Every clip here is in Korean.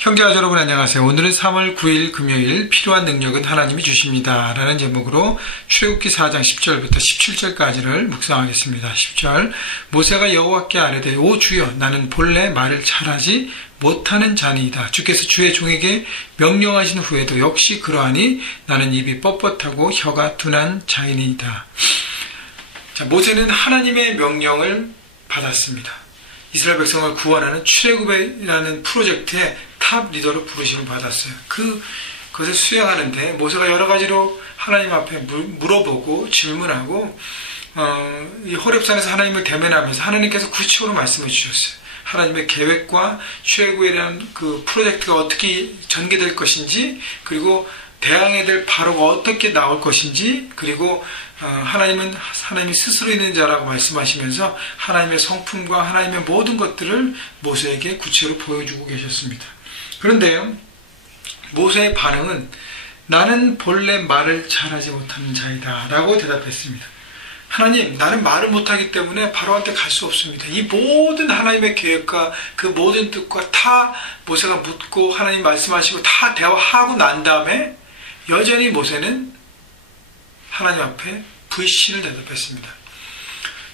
형제와 여러분 안녕하세요. 오늘은 3월 9일 금요일 필요한 능력은 하나님이 주십니다 라는 제목으로 출애굽기 4장 10절부터 17절까지를 묵상하겠습니다. 10절 모세가 여호와께 아뢰되 오 주여 나는 본래 말을 잘하지 못하는 자니이다. 주께서 주의 종에게 명령하신 후에도 역시 그러하니 나는 입이 뻣뻣하고 혀가 둔한 자이니이다. 자, 모세는 하나님의 명령을 받았습니다. 이스라엘 백성을 구원하는 출애굽이라는 프로젝트의 탑 리더로 부르심을 받았어요. 그것을 수행하는데 모세가 여러 가지로 하나님 앞에 물어보고 질문하고 이 호렙산에서 하나님을 대면하면서 하나님께서 구체적으로 말씀해 주셨어요. 하나님의 계획과 출애굽에 대한 그 프로젝트가 어떻게 전개될 것인지, 그리고 대항해야 될 바로가 어떻게 나올 것인지, 그리고 하나님이 스스로 있는 자라고 말씀하시면서 하나님의 성품과 하나님의 모든 것들을 모세에게 구체로 보여주고 계셨습니다. 그런데요, 모세의 반응은 나는 본래 말을 잘하지 못하는 자이다 라고 대답했습니다. 하나님, 나는 말을 못하기 때문에 바로한테 갈 수 없습니다. 이 모든 하나님의 계획과 그 모든 뜻과 다 모세가 묻고 하나님 말씀하시고 다 대화하고 난 다음에 여전히 모세는 하나님 앞에 불신을 대답했습니다.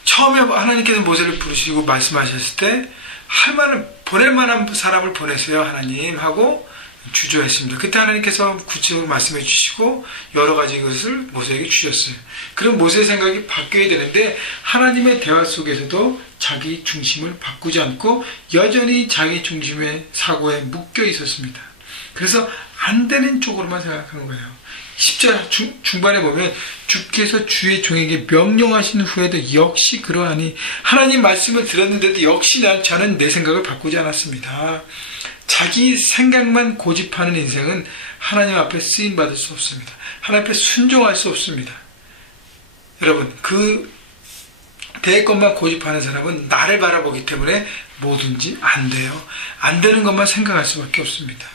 처음에 하나님께서 모세를 부르시고 말씀하셨을 때 보낼 만한 사람을 보내세요 하나님 하고 주저했습니다. 그때 하나님께서 구체적으로 말씀해 주시고 여러 가지 것을 모세에게 주셨어요. 그럼 모세의 생각이 바뀌어야 되는데 하나님의 대화 속에서도 자기 중심을 바꾸지 않고 여전히 자기 중심의 사고에 묶여 있었습니다. 그래서 안 되는 쪽으로만 생각한 거예요. 10절 중반에 보면 주께서 주의 종에게 명령하신 후에도 역시 그러하니, 하나님 말씀을 들었는데도 역시 저는 내 생각을 바꾸지 않았습니다. 자기 생각만 고집하는 인생은 하나님 앞에 쓰임받을 수 없습니다. 하나님 앞에 순종할 수 없습니다. 여러분, 내 것만 고집하는 사람은 나를 바라보기 때문에 뭐든지 안 돼요. 안 되는 것만 생각할 수밖에 없습니다.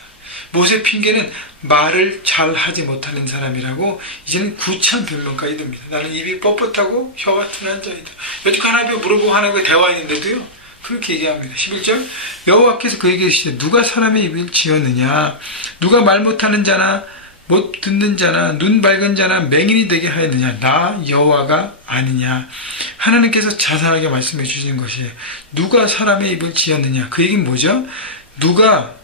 모세 핑계는 말을 잘 하지 못하는 사람이라고 이제는 구차한 변명까지 듭니다. 나는 입이 뻣뻣하고 혀가 둔한 자이다. 여태껏 하나님께 물어보고 하나님과 대화했는데도요, 그렇게 얘기합니다. 11절 여호와께서 그에게 이르시되 누가 사람의 입을 지었느냐, 누가 말 못하는 자나 못 듣는 자나 눈 밝은 자나 맹인이 되게 하였느냐, 나 여호와가 아니냐. 하나님께서 자상하게 말씀해 주시는 것이에요. 누가 사람의 입을 지었느냐, 그 얘기는 뭐죠? 누가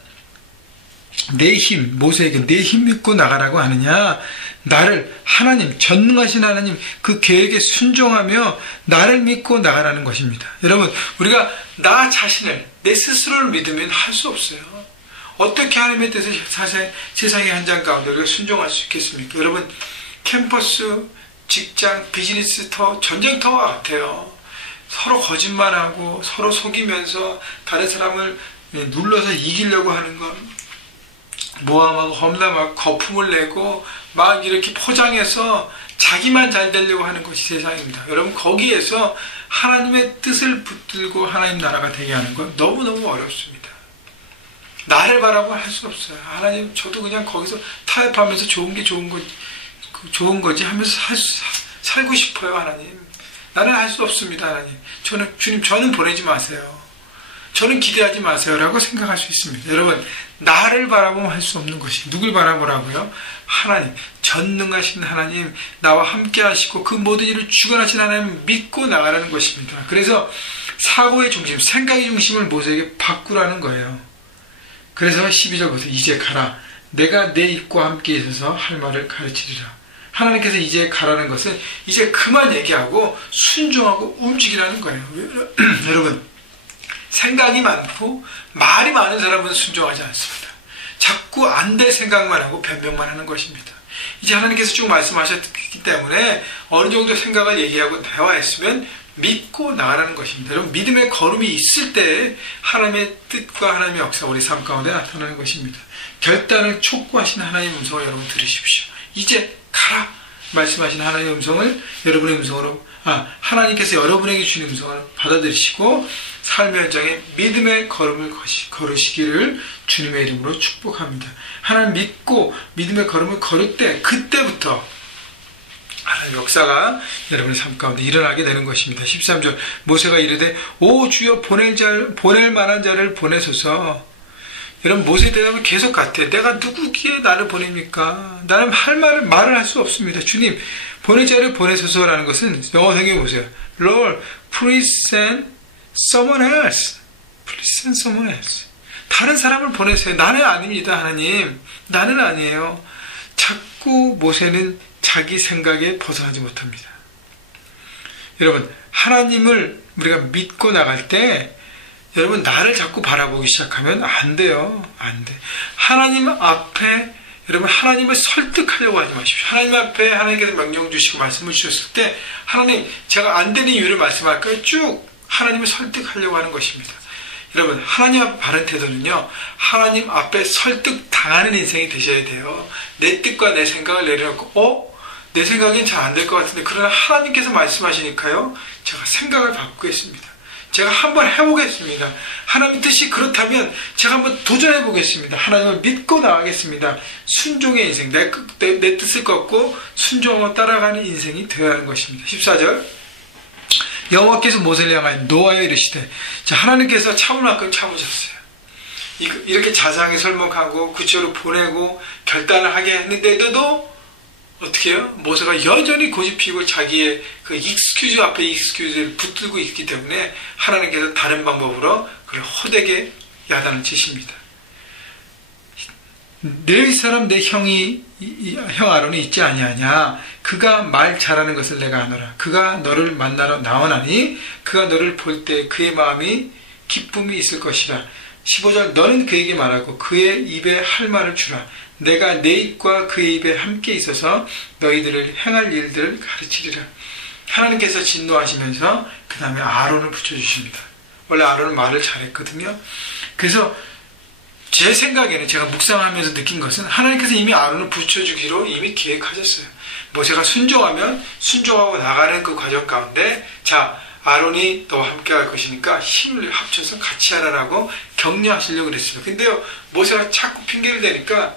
내 힘, 모세에게 내 힘 믿고 나가라고 하느냐, 나를 하나님, 전능하신 하나님 그 계획에 순종하며 나를 믿고 나가라는 것입니다. 여러분, 우리가 나 자신을, 내 스스로를 믿으면 할 수 없어요. 어떻게 하나님의 뜻을 세상의 현장 가운데 우리가 순종할 수 있겠습니까? 여러분, 캠퍼스, 직장, 비즈니스터, 전쟁터와 같아요. 서로 거짓말하고 서로 속이면서 다른 사람을 눌러서 이기려고 하는 것, 모함하고 험담하고 거품을 내고 막 이렇게 포장해서 자기만 잘 되려고 하는 것이 세상입니다. 여러분, 거기에서 하나님의 뜻을 붙들고 하나님 나라가 되게 하는 건 너무너무 어렵습니다. 나를 바라고 할 수 없어요. 하나님, 저도 그냥 거기서 타협하면서 좋은 거지 하면서 살고 싶어요. 하나님, 나는 할 수 없습니다. 하나님, 주님, 저는 보내지 마세요. 저는 기대하지 마세요 라고 생각할 수 있습니다. 여러분, 나를 바라보면 할 수 없는 것이, 누굴 바라보라고요? 하나님, 전능하신 하나님, 나와 함께 하시고 그 모든 일을 주관하신 하나님 믿고 나가라는 것입니다. 그래서 사고의 중심, 생각의 중심을 모세에게 바꾸라는 거예요. 그래서 12절부터 이제 가라, 내가 내 입과 함께 있어서 할 말을 가르치리라. 하나님께서 이제 가라는 것은 이제 그만 얘기하고 순종하고 움직이라는 거예요. 여러분, 생각이 많고 말이 많은 사람은 순종하지 않습니다. 자꾸 안 될 생각만 하고 변명만 하는 것입니다. 이제 하나님께서 쭉 말씀하셨기 때문에 어느 정도 생각을 얘기하고 대화했으면 믿고 나가라는 것입니다. 여러분, 믿음의 걸음이 있을 때 하나님의 뜻과 하나님의 역사가 우리 삶 가운데 나타나는 것입니다. 결단을 촉구하신 하나님의 음성을 여러분 들으십시오. 이제 가라 말씀하신 하나님의 음성을 여러분의 음성으로, 하나님께서 여러분에게 주신 음성을 받아들이시고 삶의 현장에 믿음의 걸음을 걸으시기를 주님의 이름으로 축복합니다. 하나님 믿고 믿음의 걸음을 걸을 때, 그때부터 하나님의 역사가 여러분의 삶 가운데 일어나게 되는 것입니다. 13절 모세가 이르되 오 주여 보낼 만한 자를 보내소서. 여러분 모세에 대하면 계속 같아요. 내가 누구기에 나를 보냅니까? 나는 말을 할 수 없습니다. 주님 보낼 자를 보내소서라는 것은 영어 성경에 보세요. Lord, please send someone else. Please send someone else. 다른 사람을 보내세요. 나는 아닙니다. 하나님. 나는 아니에요. 자꾸 모세는 자기 생각에 벗어나지 못합니다. 여러분 하나님을 우리가 믿고 나갈 때 여러분 나를 자꾸 바라보기 시작하면 안 돼요. 안 돼. 하나님 앞에 여러분 하나님을 설득하려고 하지 마십시오. 하나님 앞에 하나님께서 명령 주시고 말씀을 주셨을 때 하나님 제가 안 되는 이유를 말씀할까요? 쭉 하나님을 설득하려고 하는 것입니다. 여러분 하나님 앞에 바른 태도는요 하나님 앞에 설득당하는 인생이 되셔야 돼요. 내 뜻과 내 생각을 내려놓고 내 생각엔 잘 안 될 것 같은데 그러나 하나님께서 말씀하시니까요 제가 생각을 바꾸겠습니다. 제가 한번 해보겠습니다. 하나님 뜻이 그렇다면 제가 한번 도전해 보겠습니다. 하나님을 믿고 나가겠습니다. 순종의 인생, 내 뜻을 꺾고 순종하고 따라가는 인생이 되어야 하는 것입니다. 14절 여호와께서 모세를 향하여 노하여 이르시되 자, 하나님께서 참을 만큼 참으셨어요. 이렇게 자상히 설명하고 구체로 보내고 결단을 하게 했는데도 어떻게 해요? 모세가 여전히 고집피고 자기의 그 익스큐즈 앞에 익스큐즈를 붙들고 있기 때문에 하나님께서 다른 방법으로 그를 호되게 야단을 치십니다. 내 사람 내 형 아론이 있지 아니하냐? 그가 말 잘하는 것을 내가 아노라. 그가 너를 만나러 나오나니 그가 너를 볼 때 그의 마음이 기쁨이 있을 것이라. 15절 너는 그에게 말하고 그의 입에 할 말을 주라. 내가 내 입과 그의 입에 함께 있어서 너희들을 행할 일들을 가르치리라. 하나님께서 진노하시면서 그 다음에 아론을 붙여주십니다. 원래 아론은 말을 잘했거든요. 그래서 제 생각에는 제가 묵상하면서 느낀 것은 하나님께서 이미 아론을 붙여주기로 이미 계획하셨어요. 모세가 순종하면 순종하고 나가는 그 과정 가운데 자 아론이 너와 함께 할 것이니까 힘을 합쳐서 같이 하라라고 격려하시려고 그랬어요. 근데요 모세가 자꾸 핑계를 대니까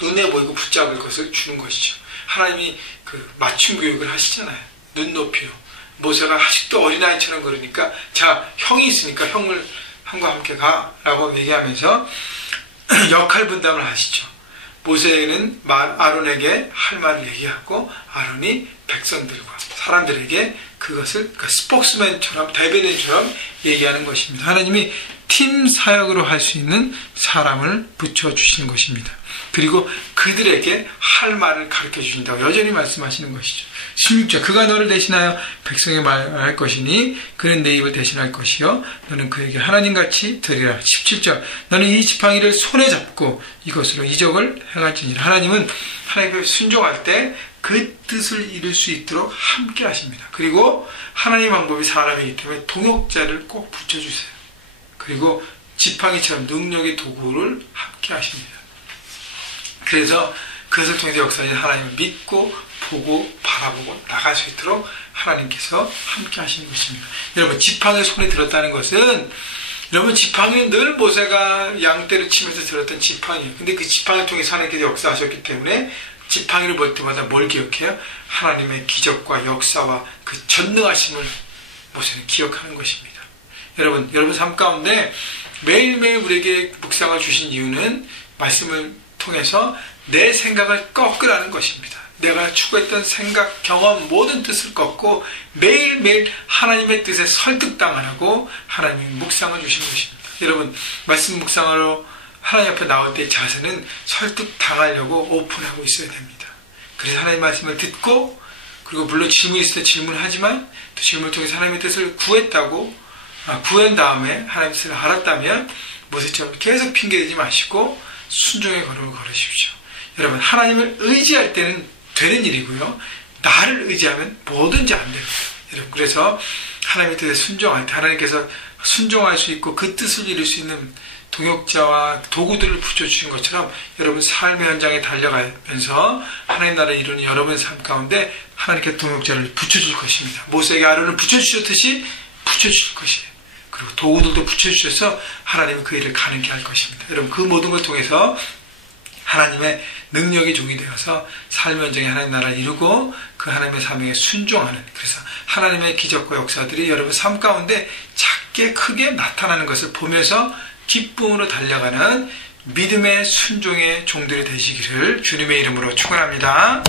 눈에 보이고 붙잡을 것을 주는 것이죠. 하나님이 그 맞춤 교육을 하시잖아요. 눈높이로. 모세가 아직도 어린아이처럼 그러니까 자 형이 있으니까 형과 함께 가라고 얘기하면서 역할 분담을 하시죠. 모세는 아론에게 할 말을 얘기하고 아론이 백성들과 사람들에게 그것을 스포크스맨처럼 대변인처럼 얘기하는 것입니다. 하나님이 팀 사역으로 할 수 있는 사람을 붙여주시는 것입니다. 그리고 그들에게 할 말을 가르쳐 주신다고 여전히 말씀하시는 것이죠. 16절 그가 너를 대신하여 백성에 말할 것이니 그는 내 입을 대신할 것이요 너는 그에게 하나님같이 되리라. 17절 너는 이 지팡이를 손에 잡고 이것으로 이적을 행할지니라. 하나님은 하나님께 순종할 때 그 뜻을 이룰 수 있도록 함께 하십니다. 그리고 하나님의 방법이 사람이기 때문에 동역자를 꼭 붙여주세요. 그리고 지팡이처럼 능력의 도구를 함께 하십니다. 그래서 그것을 통해서 역사에 하나님을 믿고 보고 바라보고 나갈 수 있도록 하나님께서 함께 하시는 것입니다. 여러분 지팡이를 손에 들었다는 것은 여러분 지팡이는 늘 모세가 양떼를 치면서 들었던 지팡이에요. 근데 그 지팡이를 통해서 하나님께서 역사하셨기 때문에 지팡이를 볼 때마다 뭘 기억해요? 하나님의 기적과 역사와 그 전능하심을 모세는 기억하는 것입니다. 여러분 삶 가운데 매일매일 우리에게 묵상을 주신 이유는 말씀을 통해서 내 생각을 꺾으라는 것입니다. 내가 추구했던 생각, 경험, 모든 뜻을 꺾고 매일매일 하나님의 뜻에 설득당하라고 하나님이 묵상을 주신 것입니다. 여러분 말씀 묵상하러 하나님 앞에 나올 때의 자세는 설득당하려고 오픈하고 있어야 됩니다. 그래서 하나님의 말씀을 듣고 그리고 물론 질문이 있을 때 질문하지만 또 질문을 통해서 하나님의 뜻을 구한 다음에 하나님의 뜻을 알았다면 모세처럼 계속 핑계대지 마시고 순종의 걸음을 걸으십시오. 여러분 하나님을 의지할 때는 되는 일이고요. 나를 의지하면 뭐든지 안 됩니다. 여러분 그래서 하나님의 뜻에 순종할 때 하나님께서 순종할 수 있고 그 뜻을 이룰 수 있는 동역자와 도구들을 붙여주신 것처럼 여러분 삶의 현장에 달려가면서 하나님 나라를 이루는 여러분의 삶 가운데 하나님께 동역자를 붙여줄 것입니다. 모세에게 아론을 붙여주셨듯이 붙여주실 것이에요. 그리고 도구들도 붙여주셔서 하나님은 그 일을 가능케 할 것입니다. 여러분 그 모든 걸 통해서 하나님의 능력이 종이 되어서 삶의 현장에 하나님 나라를 이루고 그 하나님의 사명에 순종하는 그래서 하나님의 기적과 역사들이 여러분 삶 가운데 작게 크게 나타나는 것을 보면서 기쁨으로 달려가는 믿음의 순종의 종들이 되시기를 주님의 이름으로 축원합니다.